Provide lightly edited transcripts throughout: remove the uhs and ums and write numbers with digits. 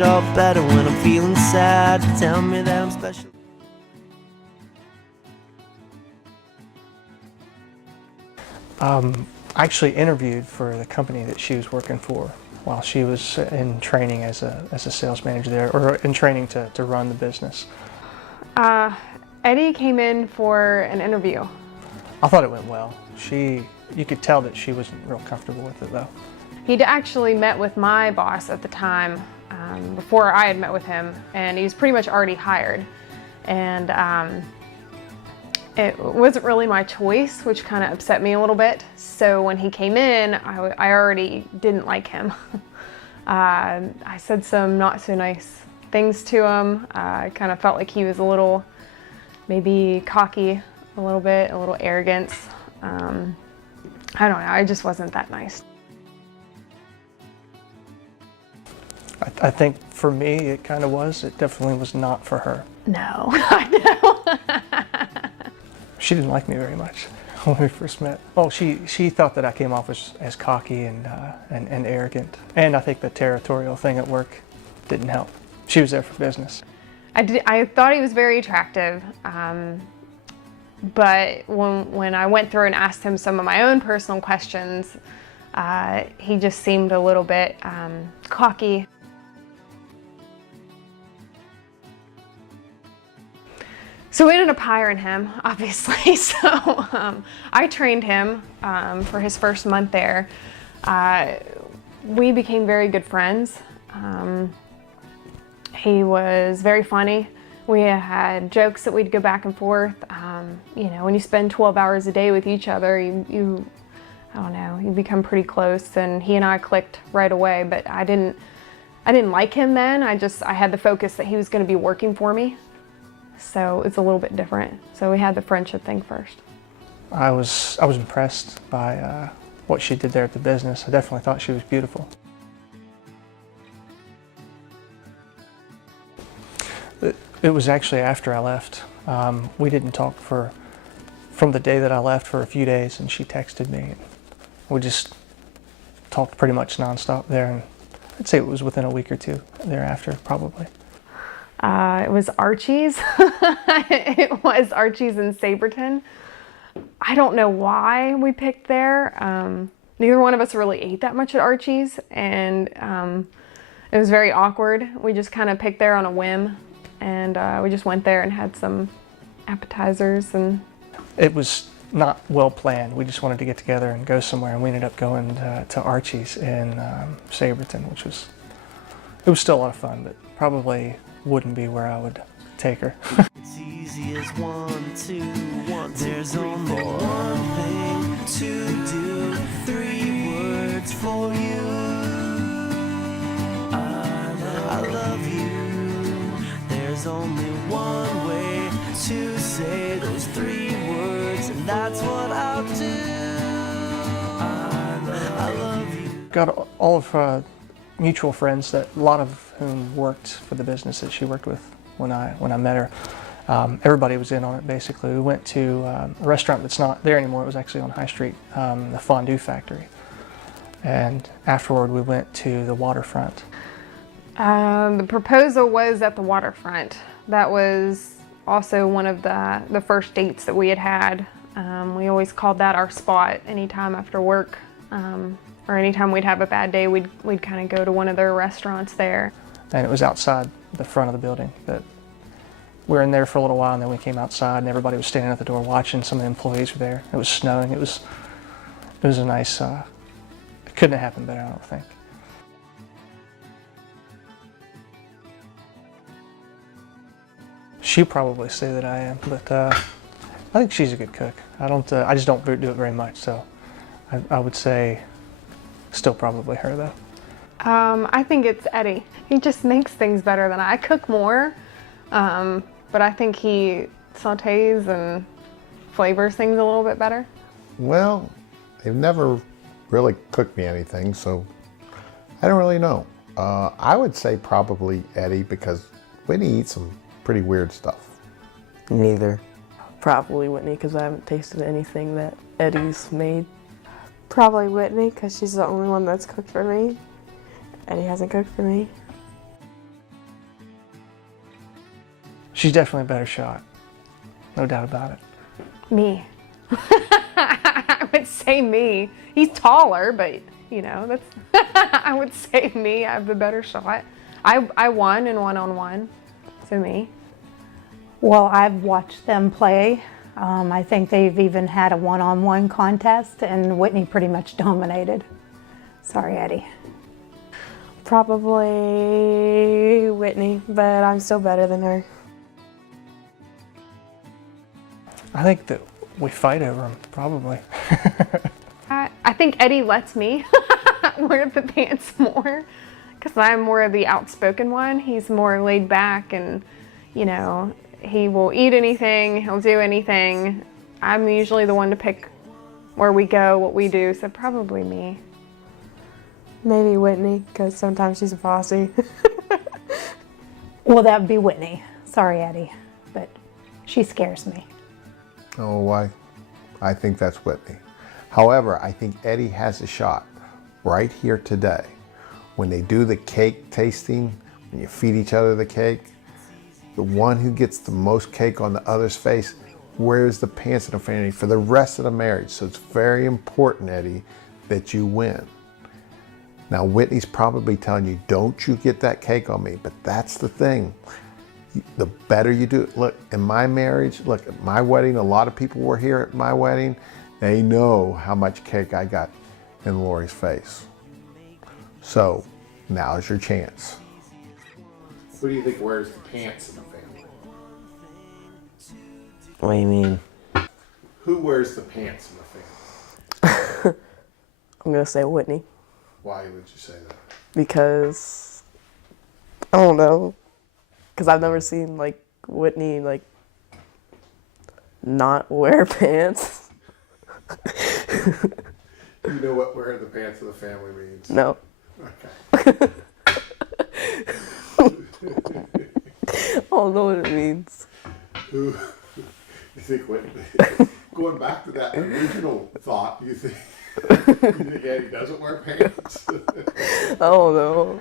it all better when I'm feeling sad. Tell me that I'm special. I actually interviewed for the company that she was working for while she was in training as a sales manager there, or in training to run the business. Eddie came in for an interview. I thought it went well. You could tell that she wasn't real comfortable with it though. He'd actually met with my boss at the time, before I had met with him, and he was pretty much already hired. And it wasn't really my choice, which kind of upset me a little bit. So when he came in, I already didn't like him. I said some not so nice things to him. I kind of felt like he was a little, maybe cocky a little bit, a little arrogant. I don't know, I just wasn't that nice. I think for me it kind of was. It definitely was not for her. No, I know. She didn't like me very much when we first met. Oh, she thought that I came off as cocky and arrogant. And I think the territorial thing at work didn't help. She was there for business. I thought he was very attractive, but when I went through and asked him some of my own personal questions, he just seemed a little bit cocky. So we ended up hiring him, obviously. So I trained him for his first month there. We became very good friends. He was very funny. We had jokes that we'd go back and forth. You know, when you spend 12 hours a day with each other, you I don't know, you become pretty close, and he and I clicked right away. But I didn't like him then. I had the focus that he was going to be working for me. So it's a little bit different. So we had the friendship thing first. I was impressed by what she did there at the business. I definitely thought she was beautiful. It was actually after I left. We didn't talk from the day that I left for a few days, and she texted me. We just talked pretty much nonstop there, and I'd say it was within a week or two thereafter, probably. It was Archie's. It was Archie's in Saberton. I don't know why we picked there. Neither one of us really ate that much at Archie's, and it was very awkward. We just kind of picked there on a whim, and we just went there and had some appetizers. And it was not well planned. We just wanted to get together and go somewhere, and we ended up going to Archie's in Saberton, which was still a lot of fun, but probably wouldn't be where I would take her. It's easy as 1, 2, 1, 2, there's only one thing to do. 3 words for you. I love you. There's only one way to say those 3 words, and that's what I'll do. I love you. Got all of mutual friends, that a lot of whom worked for the business that she worked with when I met her. Everybody was in on it basically. We went to a restaurant that's not there anymore. It was actually on High Street, the Fondue Factory. And afterward we went to the waterfront. The proposal was at the waterfront. That was also one of the first dates that we had. We always called that our spot. Anytime after work, or anytime we'd have a bad day, we'd kind of go to one of their restaurants there. And it was outside the front of the building. That we were in there for a little while, and then we came outside, and everybody was standing at the door watching. Some of the employees were there. It was snowing. It was a nice. It couldn't have happened better, I don't think. She'd probably say that I am, but I think she's a good cook. I just don't do it very much, so I would say still probably her though. I think it's Eddie. He just makes things better than I cook more, but I think he sautés and flavors things a little bit better. Well, they've never really cooked me anything, so I don't really know. I would say probably Eddie, because Whitney eats some pretty weird stuff. Neither. Probably Whitney, because I haven't tasted anything that Eddie's made. Probably Whitney, because she's the only one that's cooked for me. Eddie hasn't cooked for me. She's definitely a better shot. No doubt about it. Me. I would say me. He's taller, but you know, that's I would say me. I have the better shot. I won in one-on-one, so me. Well, I've watched them play. I think they've even had a one-on-one contest, and Whitney pretty much dominated. Sorry, Eddie. Probably Whitney, but I'm still better than her. I think that we fight over him, probably. I think Eddie lets me wear the pants more because I'm more of the outspoken one. He's more laid back and, you know, he will eat anything, he'll do anything. I'm usually the one to pick where we go, what we do, so probably me. Maybe Whitney, because sometimes she's a bossy. Well, that would be Whitney. Sorry, Eddie, but she scares me. Oh, I think that's Whitney. However, I think Eddie has a shot right here today. When they do the cake tasting, when you feed each other the cake, the one who gets the most cake on the other's face wears the pants in the family for the rest of the marriage. So it's very important, Eddie, that you win. Now, Whitney's probably telling you, don't you get that cake on me, but that's the thing. The better you do it. Look, in my marriage, look, at my wedding, a lot of people were here at my wedding. They know how much cake I got in Lori's face. So, now's your chance. Who do you think wears the pants in the family? What do you mean? Who wears the pants in the family? I'm gonna say Whitney. Why would you say that? Because, I don't know. Because I've never seen, like, Whitney, like, not wear pants. You know what wearing the pants of the family means? No. Okay. I don't know what it means. Who, you think Whitney, going back to that original thought, you think Eddie doesn't wear pants? I don't know.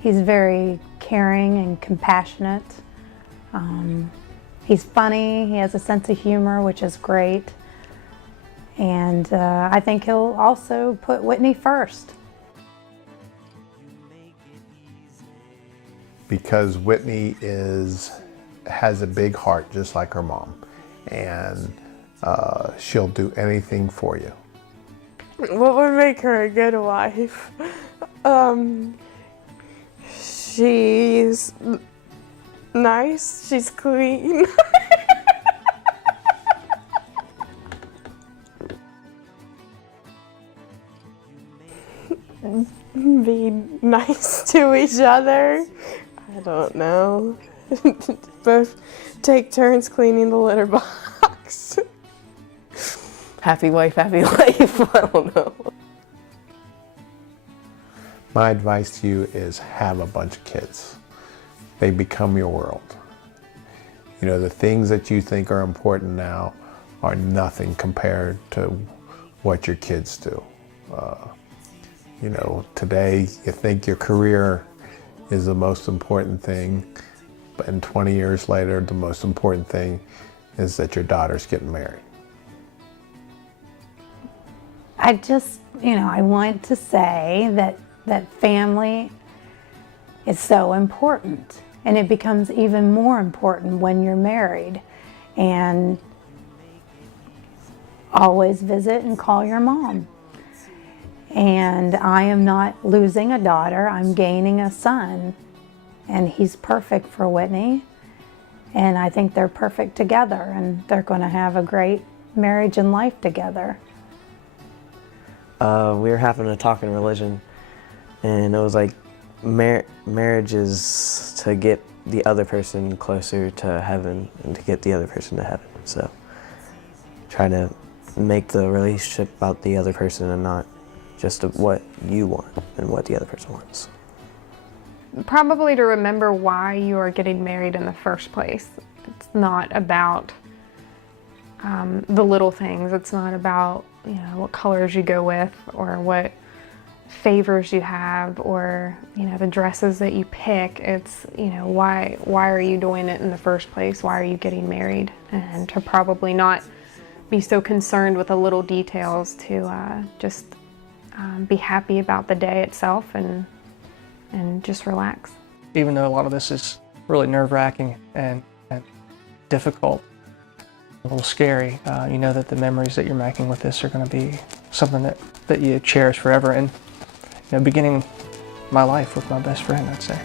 He's very caring and compassionate. He's funny, he has a sense of humor, which is great. And I think he'll also put Whitney first. Because Whitney has a big heart just like her mom, and she'll do anything for you. What would make her a good wife? She's nice, she's clean. Be nice to each other. I don't know. Both take turns cleaning the litter box. Happy wife, happy life. I don't know. My advice to you is have a bunch of kids. They become your world. You know, the things that you think are important now are nothing compared to what your kids do. You know, today you think your career is the most important thing, but in 20 years later, the most important thing is that your daughter's getting married. I just, I want to say that family is so important, and it becomes even more important when you're married. And always visit and call your mom. And I am not losing a daughter, I'm gaining a son. And he's perfect for Whitney. And I think they're perfect together, and they're going to have a great marriage and life together. We were having a talk in religion, and it was like marriage is to get the other person closer to heaven and to get the other person to heaven. So try to make the relationship about the other person and not just what you want and what the other person wants. Probably to remember why you are getting married in the first place. It's not about the little things. It's not about what colors you go with or what favors you have, or the dresses that you pick. It's why are you doing it in the first place? Why are you getting married? And to probably not be so concerned with the little details, to just be happy about the day itself and just relax. Even though a lot of this is really nerve-wracking and difficult, a little scary, you know that the memories that you're making with this are going to be something that you cherish forever, and beginning my life with my best friend, I'd say.